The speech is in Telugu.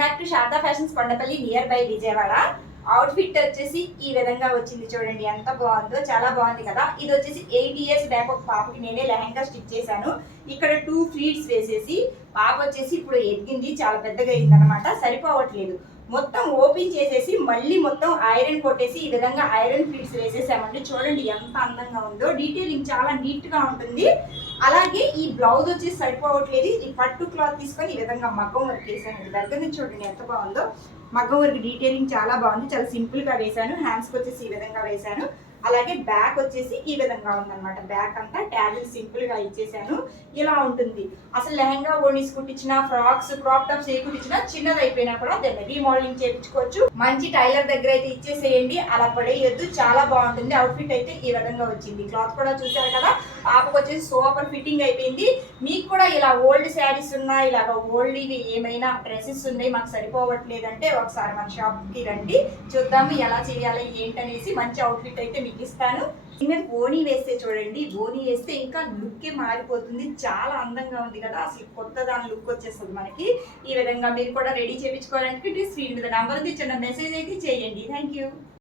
Back to Sharada fashions Kondapalli near by Vijayawada. Out fit వచ్చేసి ఈ విధంగా వచ్చింది చూడండి, ఎంత బాగుందో, చాలా బాగుంది కదా. ఇది వచ్చేసి 8 years బ్యాక్ ఒక పాపకి నేనే లెహంగా స్టిచ్ చేశాను. ఇక్కడ 2 ఫ్లీట్స్ వేసేసి పాప వచ్చేసి ఇప్పుడు ఎదిగింది, చాలా పెద్దగా అయింది అనమాట, సరిపోవట్లేదు. మొత్తం ఓపెన్ చేసేసి మళ్ళీ మొత్తం ఐరన్ కొట్టేసి ఈ విధంగా ఐరన్ ఫ్లీట్స్ వేసేసామండి. చూడండి ఎంత అందంగా ఉందో, డీటెయిలింగ్ చాలా నీట్ గా ఉంటుంది. అలాగే ఈ బ్లౌజ్ వచ్చేసి సరిపోవట్లేదు, ఈ పట్టు క్లాత్ తీసుకొని ఈ విధంగా మగ్గం వర్క్ వేసానండి. దగ్గర నుంచి చూడండి ఎంత బాగుందో, మగ్గం వర్క్ డీటెయిలింగ్ చాలా బాగుంది. చాలా సింపుల్ గా వేసాను. హ్యాండ్స్కి వచ్చేసి ఈ విధంగా వేసాను. అలాగే బ్యాక్ వచ్చేసి ఈ విధంగా ఉందన్నమాట. బ్యాక్ అంతా ట్యాజిల్ సింపుల్ గా ఇచ్చేసాను. ఇలా ఉంటుంది. అసలు లెహంగా ఓనీస్ కుట్టించిన, ఫ్రాక్స్, క్రాప్ టాప్స్ ఏ కుట్టించినా చిన్నది అయిపోయినా కూడా దాన్ని రీమోడలింగ్ చేయించుకోవచ్చు. మంచి టైలర్ దగ్గర అయితే ఇచ్చేసేయండి, అలా పడేయొద్దు. చాలా బాగుంటుంది. అవుట్ఫిట్ అయితే ఈ విధంగా వచ్చింది. క్లాత్ కూడా చూసారు కదా, పాపకు వచ్చేసి సూపర్ ఫిట్టింగ్ అయిపోయింది. మీకు కూడా ఇలా ఓల్డ్ శారీస్ ఉన్నాయి, ఇలాగ ఓల్డ్ ఇవి ఏమైనా డ్రెస్సెస్ ఉన్నాయి, మాకు సరిపోవట్లేదంటే ఒకసారి మన షాప్కి రండి, చూద్దాము ఎలా చేయాలి ఏంటనేసి. మంచి అవుట్ఫిట్ అయితే మీకు ఇస్తాను. మీద ఓనీ వేస్తే చూడండి, ఓనీ వేస్తే ఇంకా లుక్కే మారిపోతుంది. చాలా అందంగా ఉంది కదా, అసలు కొత్త దాని లుక్ వచ్చేస్తుంది మనకి. ఈ విధంగా మీరు కూడా రెడీ చేయించుకోవాలంటే స్క్రీన్ మీద నంబర్ ఉంది, చిన్న మెసేజ్ అయితే చేయండి. Thank you.